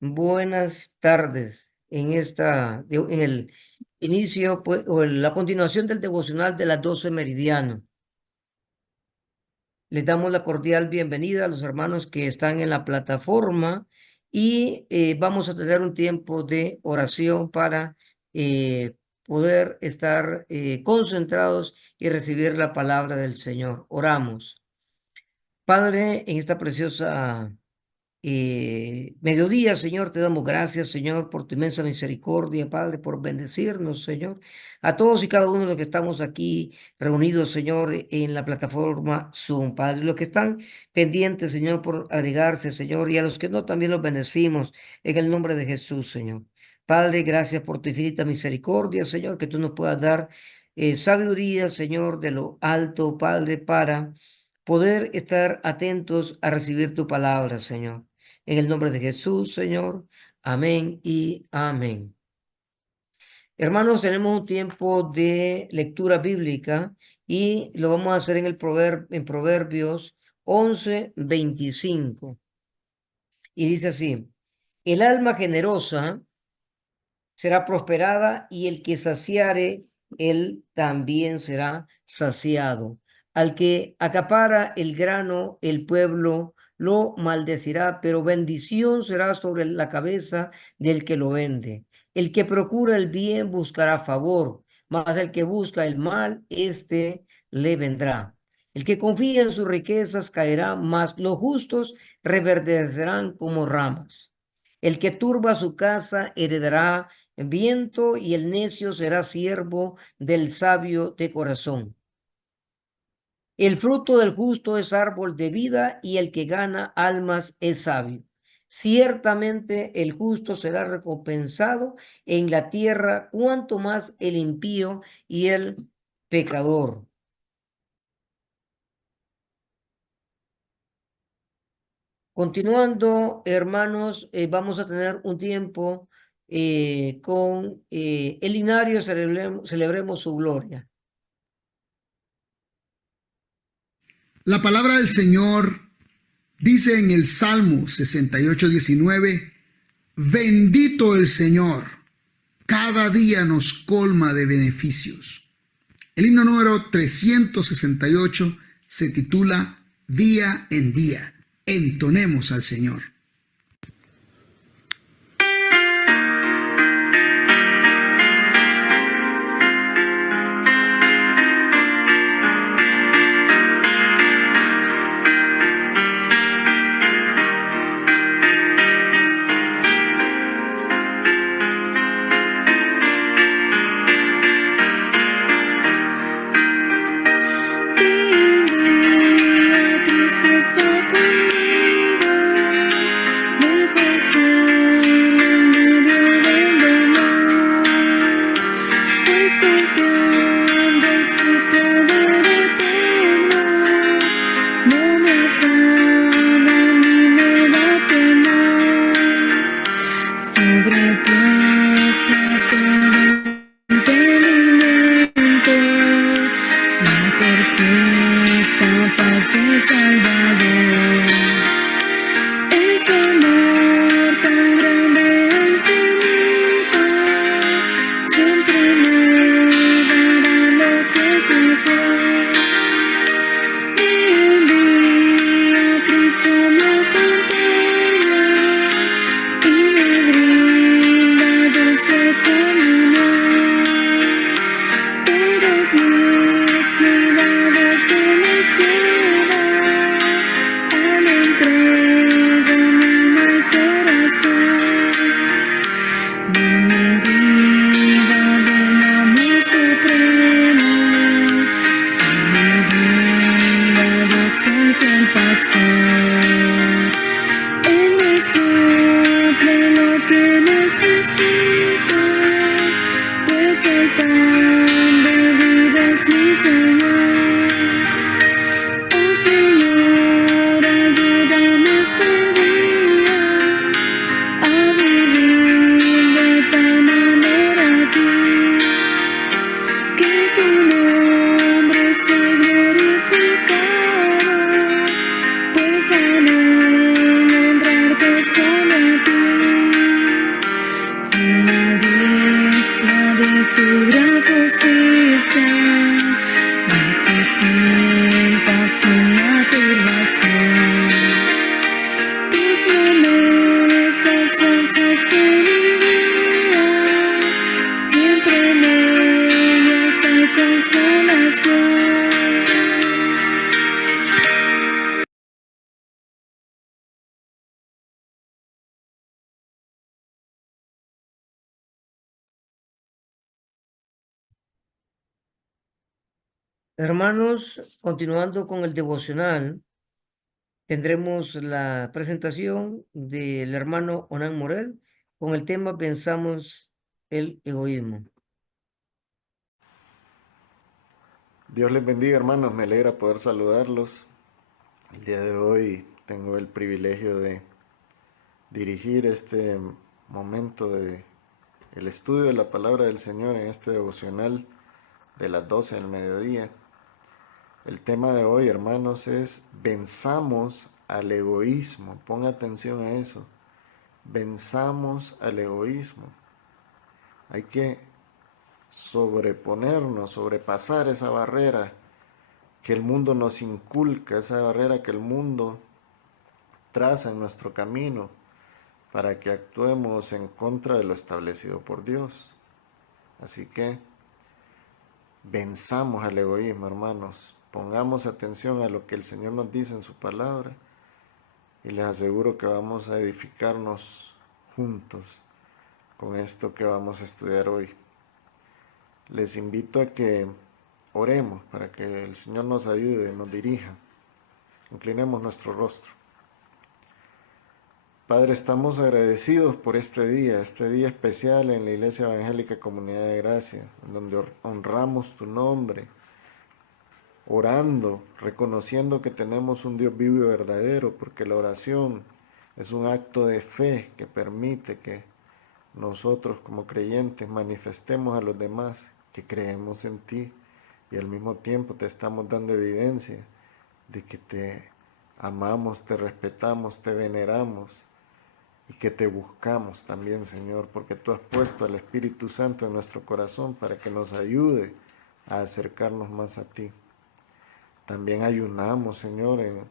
Buenas tardes. En el inicio, pues, o en la continuación del devocional de las 12 meridiano. Les damos la cordial bienvenida a los hermanos que están en la plataforma y vamos a tener un tiempo de oración para poder estar concentrados y recibir la palabra del Señor. Oramos. Padre, en esta preciosa mediodía, Señor, te damos gracias, Señor, por tu inmensa misericordia, Padre, por bendecirnos, Señor, a todos y cada uno de los que estamos aquí reunidos, Señor, en la plataforma Zoom, Padre, los que están pendientes, Señor, por agregarse, Señor, y a los que no, también los bendecimos en el nombre de Jesús, Señor. Padre, gracias por tu infinita misericordia, Señor, que tú nos puedas dar sabiduría, Señor, de lo alto, Padre, para poder estar atentos a recibir tu palabra, Señor. En el nombre de Jesús, Señor. Amén y amén. Hermanos, tenemos un tiempo de lectura bíblica y lo vamos a hacer en Proverbios 11:25. Y dice así: el alma generosa será prosperada y el que saciare, él también será saciado. Al que acapara el grano, el pueblo lo maldecirá, pero bendición será sobre la cabeza del que lo vende. El que procura el bien buscará favor, mas el que busca el mal, éste le vendrá. El que confía en sus riquezas caerá, mas los justos reverdecerán como ramas. El que turba su casa heredará viento y el necio será siervo del sabio de corazón. El fruto del justo es árbol de vida y el que gana almas es sabio. Ciertamente el justo será recompensado en la tierra, cuanto más el impío y el pecador. Continuando, hermanos, vamos a tener un tiempo con el Linario, celebremos su gloria. La palabra del Señor dice en el Salmo 68:19, bendito el Señor, cada día nos colma de beneficios. El himno número 368 se titula Día en Día. Entonemos al Señor. Pues amé honrarte solo a ti. Hermanos, continuando con el devocional, tendremos la presentación del hermano Onan Morel con el tema Pensamos el egoísmo. Dios les bendiga, hermanos, me alegra poder saludarlos. El día de hoy tengo el privilegio de dirigir este momento de el estudio de la palabra del Señor en este devocional de las 12 del mediodía. El tema de hoy, hermanos, es venzamos al egoísmo. Ponga atención a eso. Venzamos al egoísmo. Hay que sobreponernos, sobrepasar esa barrera que el mundo nos inculca, esa barrera que el mundo traza en nuestro camino para que actuemos en contra de lo establecido por Dios. Así que venzamos al egoísmo, hermanos. Pongamos atención a lo que el Señor nos dice en su palabra y les aseguro que vamos a edificarnos juntos con esto que vamos a estudiar hoy. Les invito a que oremos para que el Señor nos ayude, nos dirija. Inclinemos nuestro rostro. Padre, estamos agradecidos por este día especial en la Iglesia Evangélica Comunidad de Gracia, en donde honramos tu nombre, orando, reconociendo que tenemos un Dios vivo y verdadero, porque la oración es un acto de fe que permite que nosotros como creyentes manifestemos a los demás que creemos en ti y al mismo tiempo te estamos dando evidencia de que te amamos, te respetamos, te veneramos y que te buscamos también, Señor, porque tú has puesto al Espíritu Santo en nuestro corazón para que nos ayude a acercarnos más a ti. También ayunamos, Señor, en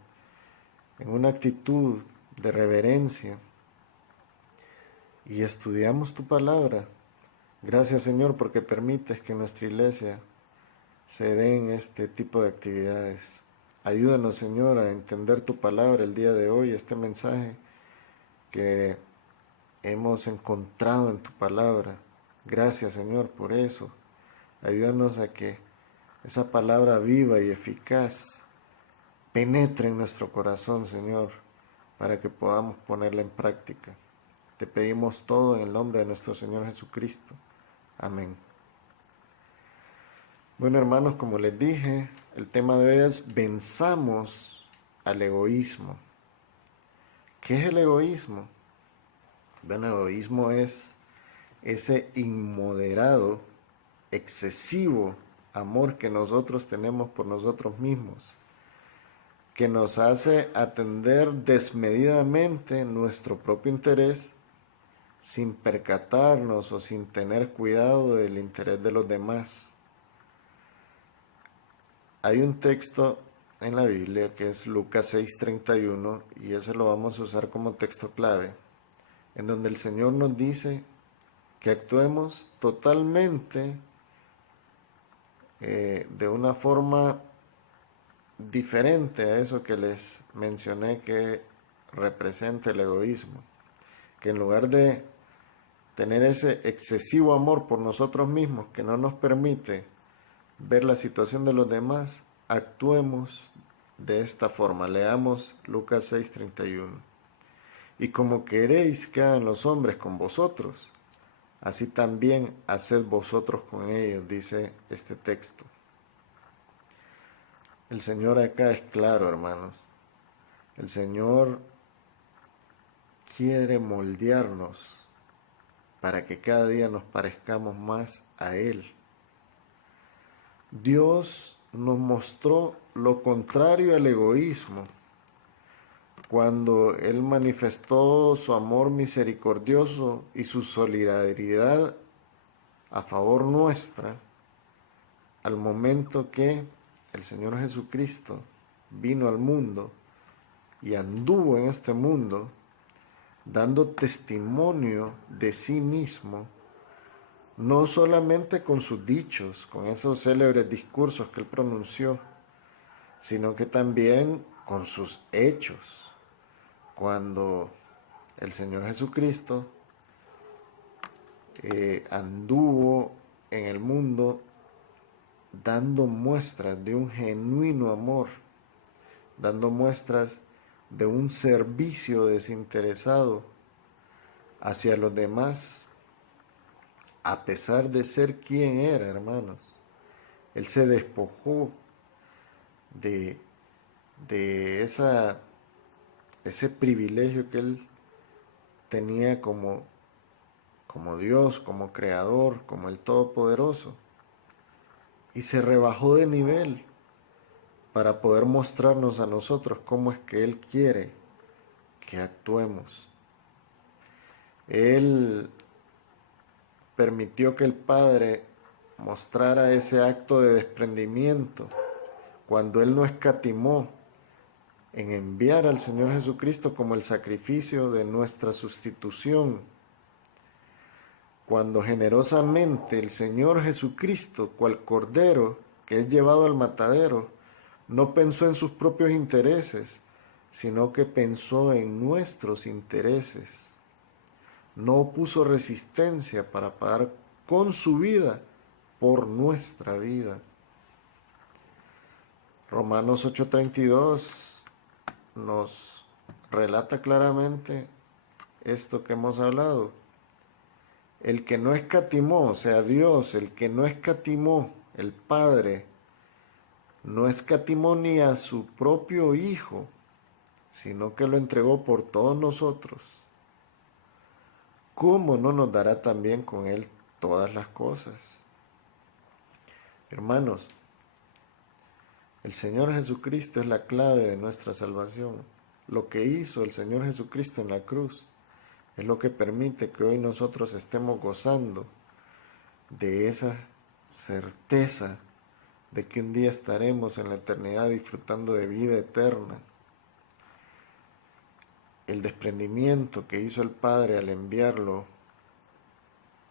una actitud de reverencia y estudiamos tu palabra. Gracias, Señor, porque permites que en nuestra iglesia se den este tipo de actividades. Ayúdanos, Señor, a entender tu palabra el día de hoy, este mensaje que hemos encontrado en tu palabra. Gracias, Señor, por eso. Ayúdanos a que esa palabra viva y eficaz penetre en nuestro corazón, Señor, para que podamos ponerla en práctica. Te pedimos todo en el nombre de nuestro Señor Jesucristo. Amén. Bueno, hermanos, como les dije, el tema de hoy es venzamos al egoísmo. ¿Qué es el egoísmo? Bueno, el egoísmo es ese inmoderado, excesivo amor que nosotros tenemos por nosotros mismos, que nos hace atender desmedidamente nuestro propio interés sin percatarnos o sin tener cuidado del interés de los demás. Hay un texto en la Biblia que es Lucas 6:31 y ese lo vamos a usar como texto clave, en donde el Señor nos dice que actuemos totalmente de una forma diferente a eso que les mencioné que representa el egoísmo, que en lugar de tener ese excesivo amor por nosotros mismos que no nos permite ver la situación de los demás, actuemos de esta forma. Leamos Lucas 6:31. Y como queréis que hagan los hombres con vosotros, así también haced vosotros con ellos, dice este texto. El Señor acá es claro, hermanos. El Señor quiere moldearnos para que cada día nos parezcamos más a Él. Dios nos mostró lo contrario al egoísmo cuando Él manifestó su amor misericordioso y su solidaridad a favor nuestra al momento que el Señor Jesucristo vino al mundo y anduvo en este mundo dando testimonio de sí mismo, no solamente con sus dichos, con esos célebres discursos que Él pronunció, sino que también con sus hechos, cuando el Señor Jesucristo anduvo en el mundo dando muestras de un genuino amor, dando muestras de un servicio desinteresado hacia los demás, a pesar de ser quien era, hermanos. Él se despojó de, ese privilegio que él tenía como Dios, como Creador, como el Todopoderoso, y se rebajó de nivel para poder mostrarnos a nosotros cómo es que Él quiere que actuemos. Él permitió que el Padre mostrara ese acto de desprendimiento cuando Él no escatimó en enviar al Señor Jesucristo como el sacrificio de nuestra sustitución. Cuando generosamente el Señor Jesucristo, cual cordero que es llevado al matadero, no pensó en sus propios intereses, sino que pensó en nuestros intereses. No opuso resistencia para pagar con su vida por nuestra vida. Romanos 8:32 nos relata claramente esto que hemos hablado. El que no escatimó, o sea, Dios, el que no escatimó, el Padre, no escatimó ni a su propio Hijo, sino que lo entregó por todos nosotros. ¿Cómo no nos dará también con Él todas las cosas? Hermanos, el Señor Jesucristo es la clave de nuestra salvación. Lo que hizo el Señor Jesucristo en la cruz es lo que permite que hoy nosotros estemos gozando de esa certeza de que un día estaremos en la eternidad disfrutando de vida eterna. El desprendimiento que hizo el Padre al enviarlo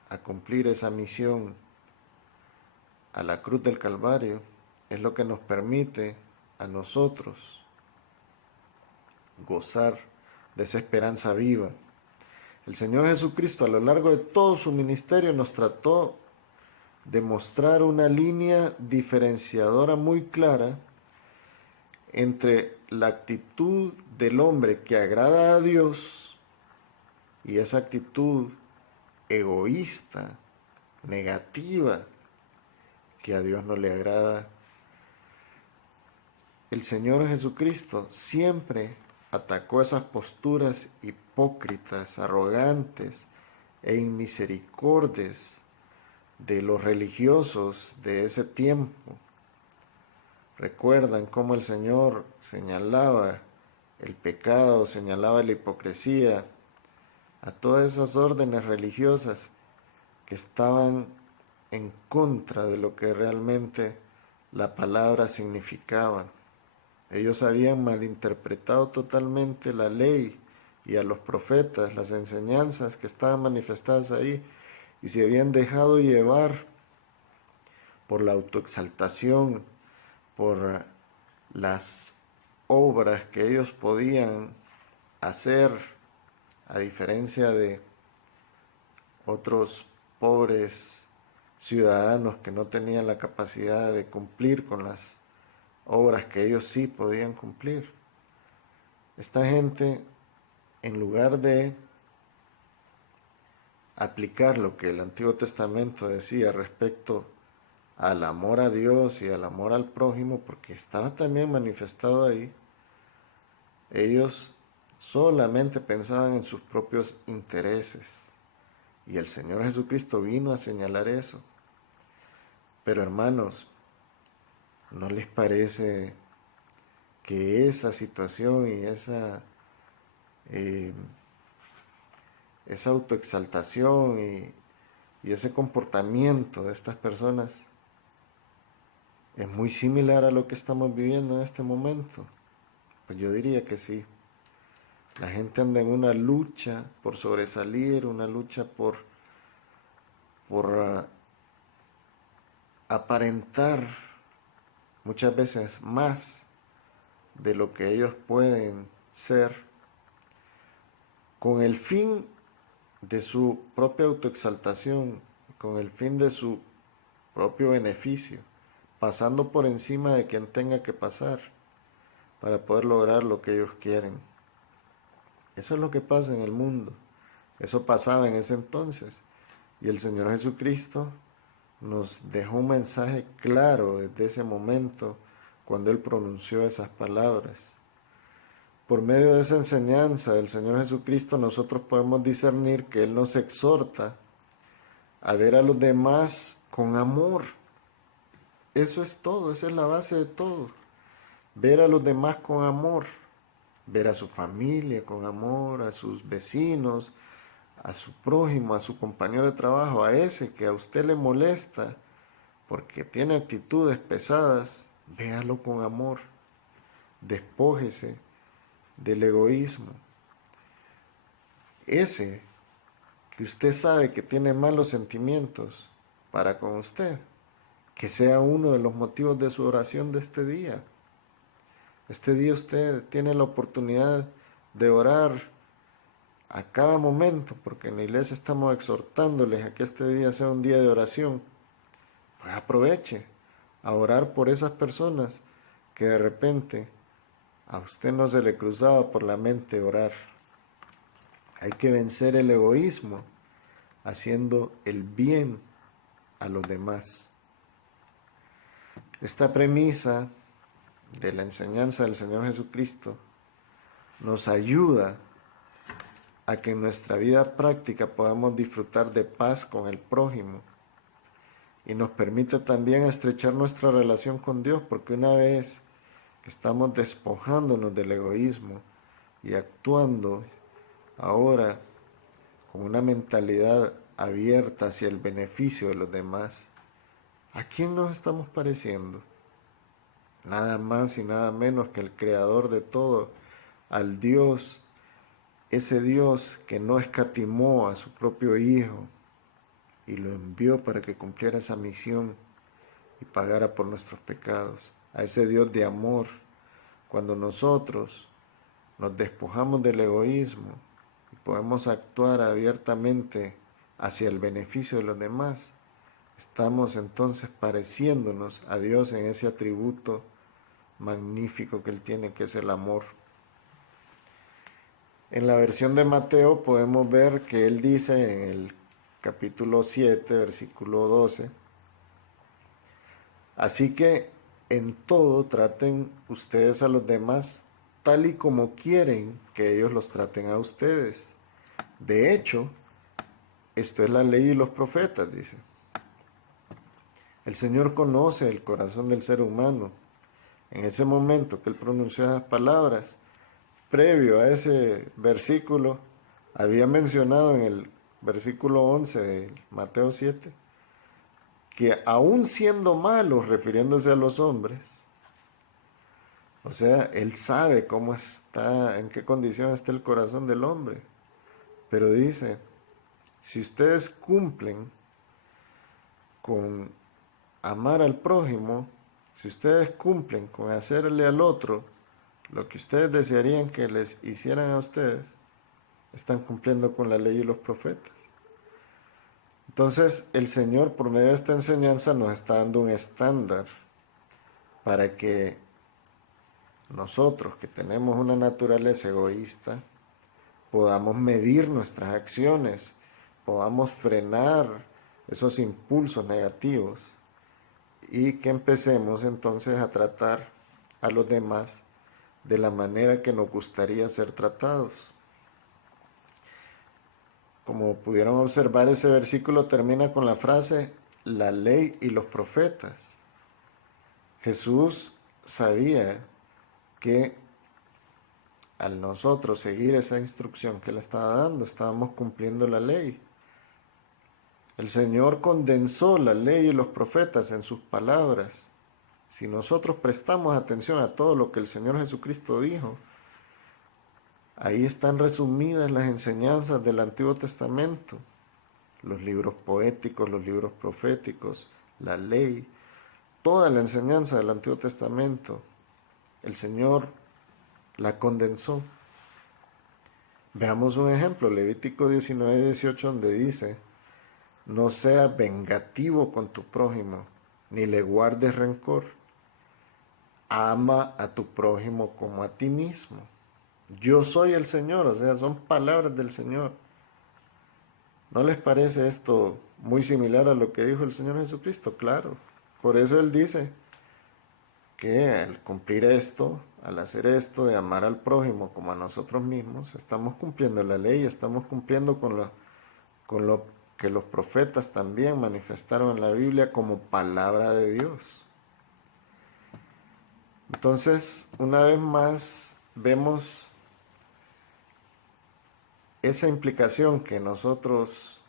a cumplir esa misión a la cruz del Calvario es lo que nos permite a nosotros gozar de esa esperanza viva. El Señor Jesucristo a lo largo de todo su ministerio nos trató de mostrar una línea diferenciadora muy clara entre la actitud del hombre que agrada a Dios y esa actitud egoísta, negativa, que a Dios no le agrada. El Señor Jesucristo siempre atacó esas posturas hipócritas, arrogantes e inmisericordias de los religiosos de ese tiempo. Recuerdan cómo el Señor señalaba el pecado, señalaba la hipocresía, a todas esas órdenes religiosas que estaban en contra de lo que realmente la palabra significaba. Ellos habían malinterpretado totalmente la ley y a los profetas, las enseñanzas que estaban manifestadas ahí, y se habían dejado llevar por la autoexaltación, por las obras que ellos podían hacer, a diferencia de otros pobres ciudadanos que no tenían la capacidad de cumplir con las obras que ellos sí podían cumplir. Esta gente, en lugar de aplicar lo que el Antiguo Testamento decía respecto al amor a Dios y al amor al prójimo, porque estaba también manifestado ahí, ellos solamente pensaban en sus propios intereses. Y el Señor Jesucristo vino a señalar eso. Pero hermanos, ¿no les parece que esa situación y esa autoexaltación y ese comportamiento de estas personas es muy similar a lo que estamos viviendo en este momento? Pues yo diría que sí. La gente anda en una lucha por sobresalir, una lucha por aparentar muchas veces más de lo que ellos pueden ser, con el fin de su propia autoexaltación, con el fin de su propio beneficio, pasando por encima de quien tenga que pasar para poder lograr lo que ellos quieren. Eso es lo que pasa en el mundo. Eso pasaba en ese entonces. Y el Señor Jesucristo nos dejó un mensaje claro desde ese momento cuando Él pronunció esas palabras. Por medio de esa enseñanza del Señor Jesucristo nosotros podemos discernir que Él nos exhorta a ver a los demás con amor. Eso es todo, esa es la base de todo. Ver a los demás con amor, ver a su familia con amor, a sus vecinos, a su prójimo, a su compañero de trabajo, a ese que a usted le molesta porque tiene actitudes pesadas, véalo con amor, despójese del egoísmo. Ese que usted sabe que tiene malos sentimientos para con usted, que sea uno de los motivos de su oración de este día. Este día usted tiene la oportunidad de orar a cada momento, porque en la iglesia estamos exhortándoles a que este día sea un día de oración. Pues aproveche a orar por esas personas que de repente a usted no se le cruzaba por la mente orar. Hay que vencer el egoísmo haciendo el bien a los demás. Esta premisa de la enseñanza del Señor Jesucristo nos ayuda a que en nuestra vida práctica podamos disfrutar de paz con el prójimo y nos permite también estrechar nuestra relación con Dios, porque una vez que estamos despojándonos del egoísmo y actuando ahora con una mentalidad abierta hacia el beneficio de los demás, ¿a quién nos estamos pareciendo? Nada más y nada menos que el creador de todo, al Dios, ese Dios que no escatimó a su propio Hijo y lo envió para que cumpliera esa misión y pagara por nuestros pecados, a ese Dios de amor. Cuando nosotros nos despojamos del egoísmo y podemos actuar abiertamente hacia el beneficio de los demás, estamos entonces pareciéndonos a Dios en ese atributo magnífico que Él tiene, que es el amor. En la versión de Mateo podemos ver que Él dice en el capítulo 7, versículo 12, así que en todo traten ustedes a los demás tal y como quieren que ellos los traten a ustedes. De hecho, esto es la ley y los profetas, dice. El Señor conoce el corazón del ser humano. En ese momento que Él pronunció esas palabras, previo a ese versículo, había mencionado en el versículo 11 de Mateo 7, que aún siendo malos, refiriéndose a los hombres, o sea, Él sabe cómo está, en qué condición está el corazón del hombre, pero dice, si ustedes cumplen con amar al prójimo, si ustedes cumplen con hacerle al otro lo que ustedes desearían que les hicieran a ustedes, están cumpliendo con la ley y los profetas. Entonces, el Señor, por medio de esta enseñanza, nos está dando un estándar para que nosotros, que tenemos una naturaleza egoísta, podamos medir nuestras acciones, podamos frenar esos impulsos negativos y que empecemos entonces a tratar a los demás de la manera que nos gustaría ser tratados. Como pudieron observar, ese versículo termina con la frase, la ley y los profetas. Jesús sabía que al nosotros seguir esa instrucción que Él estaba dando, estábamos cumpliendo la ley. El Señor condensó la ley y los profetas en sus palabras. Si nosotros prestamos atención a todo lo que el Señor Jesucristo dijo, ahí están resumidas las enseñanzas del Antiguo Testamento, los libros poéticos, los libros proféticos, la ley, toda la enseñanza del Antiguo Testamento. El Señor la condensó. Veamos un ejemplo, Levítico 19:18, donde dice, no seas vengativo con tu prójimo, ni le guardes rencor. Ama a tu prójimo como a ti mismo. Yo soy el Señor, o sea, son palabras del Señor. ¿No les parece esto muy similar a lo que dijo el Señor Jesucristo? Claro. Por eso Él dice que al cumplir esto, al hacer esto de amar al prójimo como a nosotros mismos, estamos cumpliendo la ley, estamos cumpliendo con lo que los profetas también manifestaron en la Biblia como palabra de Dios. Entonces, una vez más, vemos esa implicación que nosotros,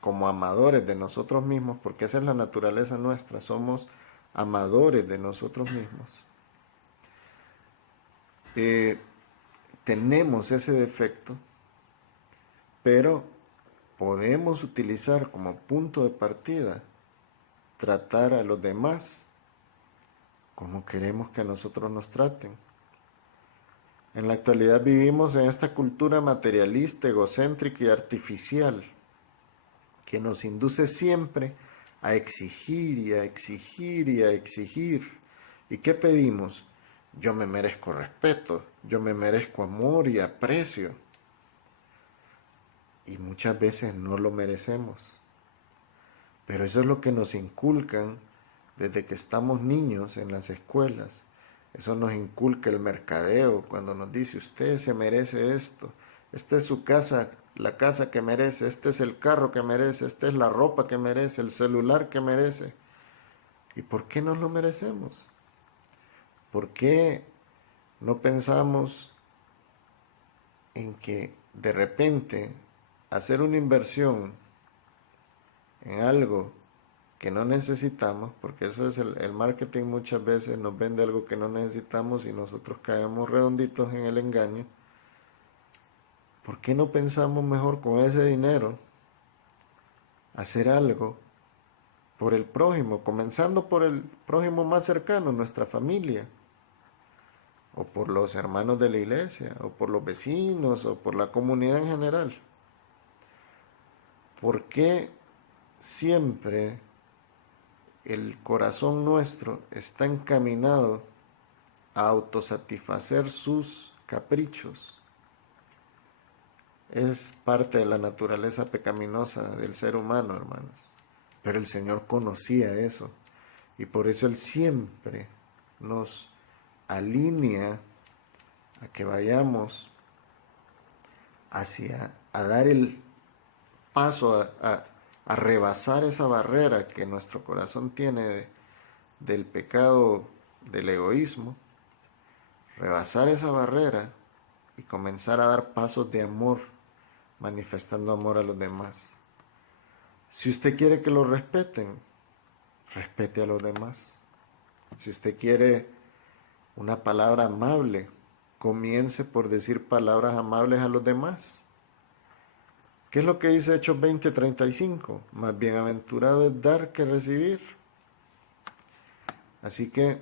como amadores de nosotros mismos, porque esa es la naturaleza nuestra, somos amadores de nosotros mismos, tenemos ese defecto, pero podemos utilizar como punto de partida tratar a los demás como queremos que a nosotros nos traten. En la actualidad vivimos en esta cultura materialista, egocéntrica y artificial que nos induce siempre a exigir y a exigir y a exigir. ¿Y qué pedimos? Yo me merezco respeto, yo me merezco amor y aprecio. Y muchas veces no lo merecemos. Pero eso es lo que nos inculcan desde que estamos niños en las escuelas. Eso nos inculca el mercadeo cuando nos dice usted se merece esto. Esta es su casa, la casa que merece. Este es el carro que merece. Esta es la ropa que merece, el celular que merece. ¿Y por qué no lo merecemos? ¿Por qué no pensamos en que de repente hacer una inversión en algo que no necesitamos, porque eso es el marketing, muchas veces nos vende algo que no necesitamos y nosotros caemos redonditos en el engaño? ¿Por qué no pensamos mejor con ese dinero hacer algo por el prójimo, comenzando por el prójimo más cercano, nuestra familia, o por los hermanos de la iglesia, o por los vecinos, o por la comunidad en general? ¿Por qué siempre el corazón nuestro está encaminado a autosatisfacer sus caprichos? Es parte de la naturaleza pecaminosa del ser humano, hermanos. Pero el Señor conocía eso y por eso Él siempre nos alinea a que vayamos a dar el paso a rebasar esa barrera que nuestro corazón tiene del pecado del egoísmo, rebasar esa barrera y comenzar a dar pasos de amor, manifestando amor a los demás. Si usted quiere que lo respeten, respete a los demás. Si usted quiere una palabra amable, comience por decir palabras amables a los demás. ¿Qué es lo que dice Hechos 20:35? Más bienaventurado es dar que recibir. Así que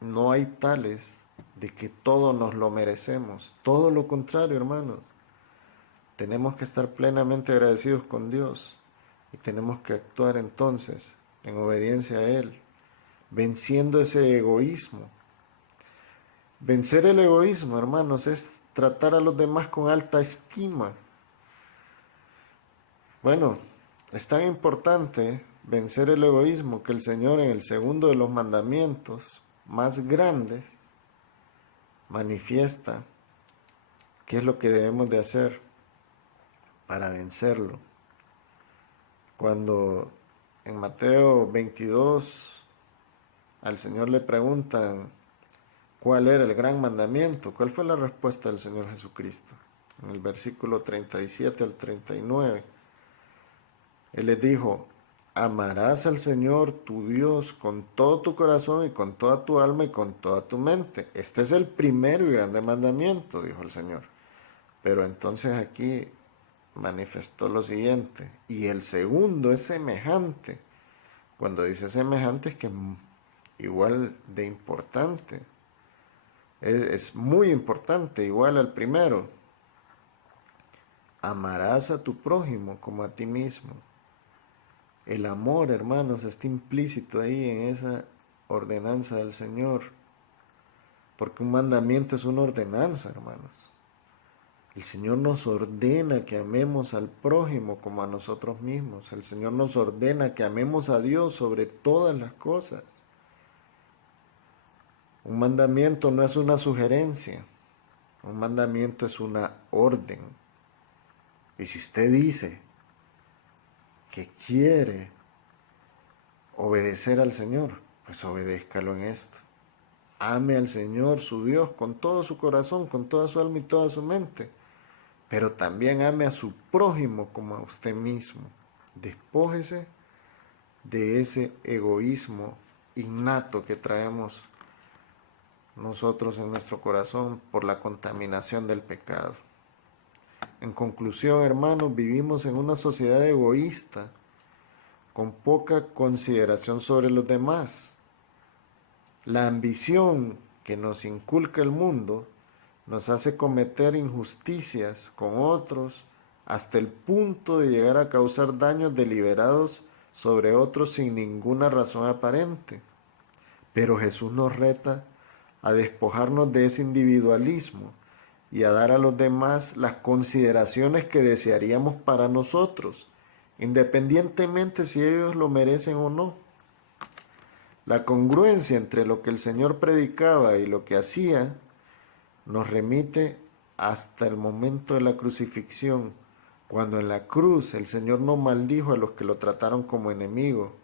no hay tales de que todo nos lo merecemos. Todo lo contrario, hermanos. Tenemos que estar plenamente agradecidos con Dios y tenemos que actuar entonces en obediencia a Él, venciendo ese egoísmo. Vencer el egoísmo, hermanos, es tratar a los demás con alta estima. Bueno, es tan importante vencer el egoísmo que el Señor en el segundo de los mandamientos más grandes manifiesta qué es lo que debemos de hacer para vencerlo. Cuando en Mateo 22 al Señor le preguntan cuál era el gran mandamiento, ¿cuál fue la respuesta del Señor Jesucristo? En el versículo 37 al 39, Él les dijo: amarás al Señor tu Dios con todo tu corazón y con toda tu alma y con toda tu mente. Este es el primero y grande mandamiento, dijo el Señor. Pero entonces aquí manifestó lo siguiente: y el segundo es semejante. Cuando dice semejante es que es igual de importante. Es muy importante, igual al primero. Amarás a tu prójimo como a ti mismo. El amor, hermanos, está implícito ahí en esa ordenanza del Señor. Porque un mandamiento es una ordenanza, hermanos. El Señor nos ordena que amemos al prójimo como a nosotros mismos. El Señor nos ordena que amemos a Dios sobre todas las cosas. Un mandamiento no es una sugerencia. Un mandamiento es una orden. Y si usted dice que quiere obedecer al Señor, pues obedézcalo en esto. Ame al Señor, su Dios, con todo su corazón, con toda su alma y toda su mente. Pero también ame a su prójimo como a usted mismo. Despójese de ese egoísmo innato que traemos nosotros en nuestro corazón por la contaminación del pecado. En conclusión, hermanos, vivimos en una sociedad egoísta, con poca consideración sobre los demás. La ambición que nos inculca el mundo nos hace cometer injusticias con otros hasta el punto de llegar a causar daños deliberados sobre otros sin ninguna razón aparente. Pero Jesús nos reta a despojarnos de ese individualismo y a dar a los demás las consideraciones que desearíamos para nosotros, independientemente si ellos lo merecen o no. La congruencia entre lo que el Señor predicaba y lo que hacía nos remite hasta el momento de la crucifixión, cuando en la cruz el Señor no maldijo a los que lo trataron como enemigo,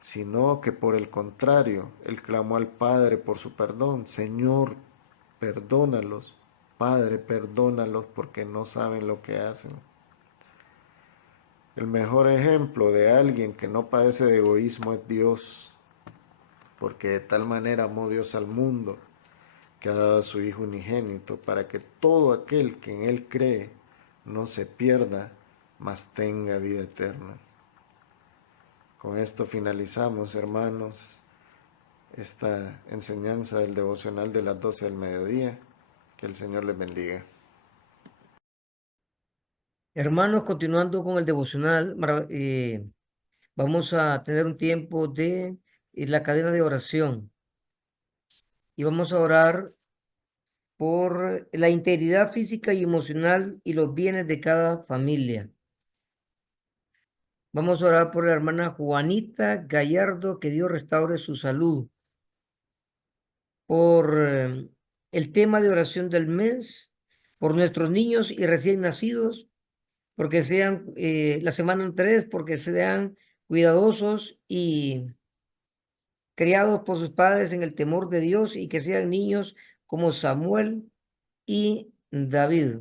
sino que por el contrario, Él clamó al Padre por su perdón. Señor, perdónalos, Padre, perdónalos porque no saben lo que hacen. El mejor ejemplo de alguien que no padece de egoísmo es Dios, porque de tal manera amó Dios al mundo, que ha dado a su Hijo unigénito, para que todo aquel que en Él cree no se pierda, mas tenga vida eterna. Con esto finalizamos, hermanos, esta enseñanza del devocional de las 12 del mediodía. Que el Señor les bendiga. Hermanos, continuando con el devocional, vamos a tener un tiempo de la cadena de oración y vamos a orar por la integridad física y emocional y los bienes de cada familia. Vamos a orar por la hermana Juanita Gallardo, que Dios restaure su salud. Por el tema de oración del mes, por nuestros niños y recién nacidos, porque sean la semana 3, porque sean cuidadosos y criados por sus padres en el temor de Dios y que sean niños como Samuel y David.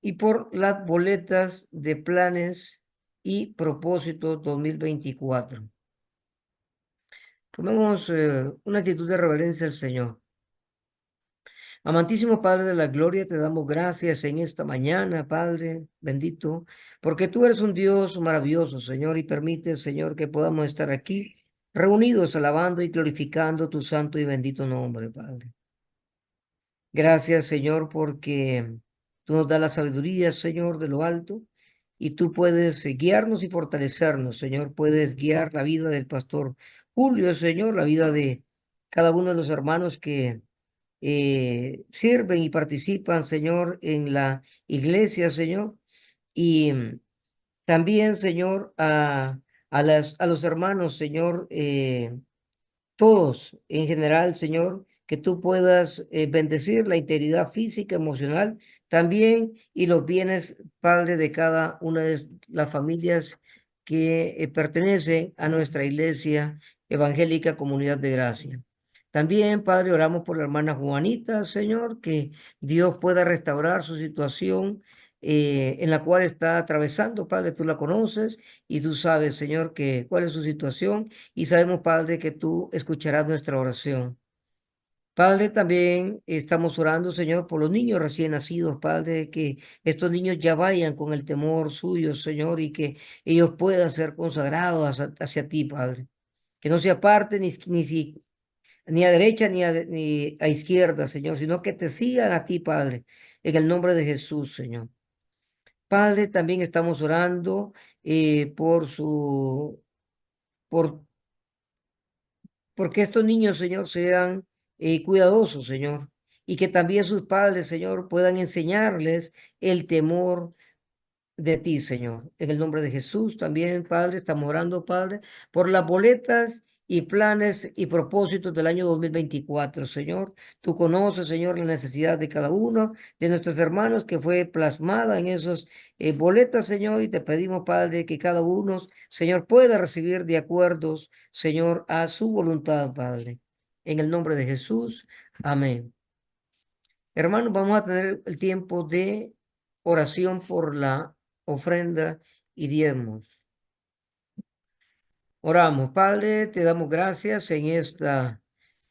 Y por las boletas de planes y propósitos 2024. Tomemos una actitud de reverencia al Señor. Amantísimo Padre de la Gloria, te damos gracias en esta mañana, Padre bendito, porque tú eres un Dios maravilloso, Señor, y permite, Señor, que podamos estar aquí reunidos alabando y glorificando tu santo y bendito nombre, Padre. Gracias, Señor, porque tú nos das la sabiduría, Señor, de lo alto, y tú puedes guiarnos y fortalecernos, Señor. Puedes guiar la vida del pastor Julio, Señor, la vida de cada uno de los hermanos que sirven y participan, Señor, en la iglesia, Señor. Y también, Señor, a los hermanos, Señor, todos en general, Señor, que tú puedas bendecir la integridad física, emocional, también y los bienes, Padre, de cada una de las familias que pertenecen a nuestra iglesia evangélica Comunidad de Gracia. También, Padre, oramos por la hermana Juanita, Señor, que Dios pueda restaurar su situación en la cual está atravesando, Padre, tú la conoces y tú sabes, Señor, que cuál es su situación y sabemos, Padre, que tú escucharás nuestra oración. Padre, también estamos orando, Señor, por los niños recién nacidos, Padre, que estos niños ya vayan con el temor suyo, Señor, y que ellos puedan ser consagrados hacia ti, Padre. Que no se aparten ni a derecha ni a izquierda, Señor, sino que te sigan a ti, Padre, en el nombre de Jesús, Señor. Padre, también estamos orando por por, porque estos niños, Señor, sean cuidadosos, Señor, y que también sus padres, Señor, puedan enseñarles el temor de ti, Señor. En el nombre de Jesús también, Padre, estamos orando, Padre, por las boletas y planes y propósitos del año 2024, Señor. Tú conoces, Señor, la necesidad de cada uno de nuestros hermanos que fue plasmada en esos boletas, Señor, y te pedimos, Padre, que cada uno, Señor, pueda recibir de acuerdo, Señor, a su voluntad, Padre. En el nombre de Jesús, amén. Hermanos, vamos a tener el tiempo de oración por la ofrenda y diezmos. Oramos, Padre, te damos gracias en esta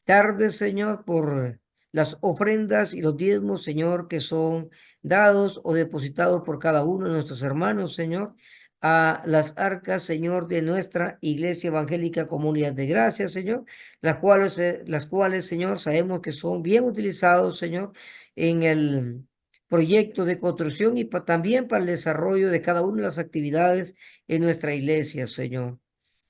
tarde, Señor, por las ofrendas y los diezmos, Señor, que son dados o depositados por cada uno de nuestros hermanos, Señor, a las arcas, Señor, de nuestra Iglesia Evangélica Comunidad de Gracia, Señor, las cuales, Señor, sabemos que son bien utilizados, Señor, en el proyecto de construcción y también para el desarrollo de cada una de las actividades en nuestra iglesia, Señor.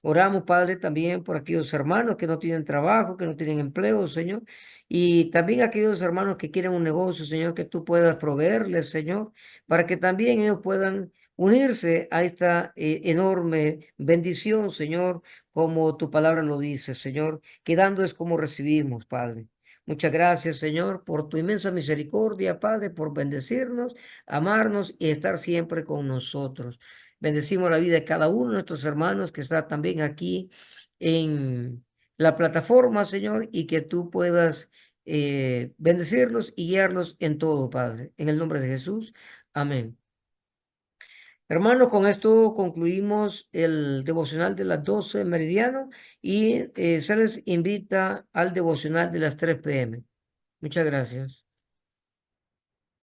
Oramos, Padre, también por aquellos hermanos que no tienen trabajo, que no tienen empleo, Señor, y también aquellos hermanos que quieren un negocio, Señor, que tú puedas proveerles, Señor, para que también ellos puedan unirse a esta enorme bendición, Señor, como tu palabra lo dice, Señor, que dando es como recibimos, Padre. Muchas gracias, Señor, por tu inmensa misericordia, Padre, por bendecirnos, amarnos y estar siempre con nosotros. Bendecimos la vida de cada uno de nuestros hermanos que está también aquí en la plataforma, Señor, y que tú puedas bendecirlos y guiarlos en todo, Padre. En el nombre de Jesús. Amén. Hermanos, con esto concluimos el devocional de las 12 meridiano y se les invita al devocional de las 3 p.m. Muchas gracias.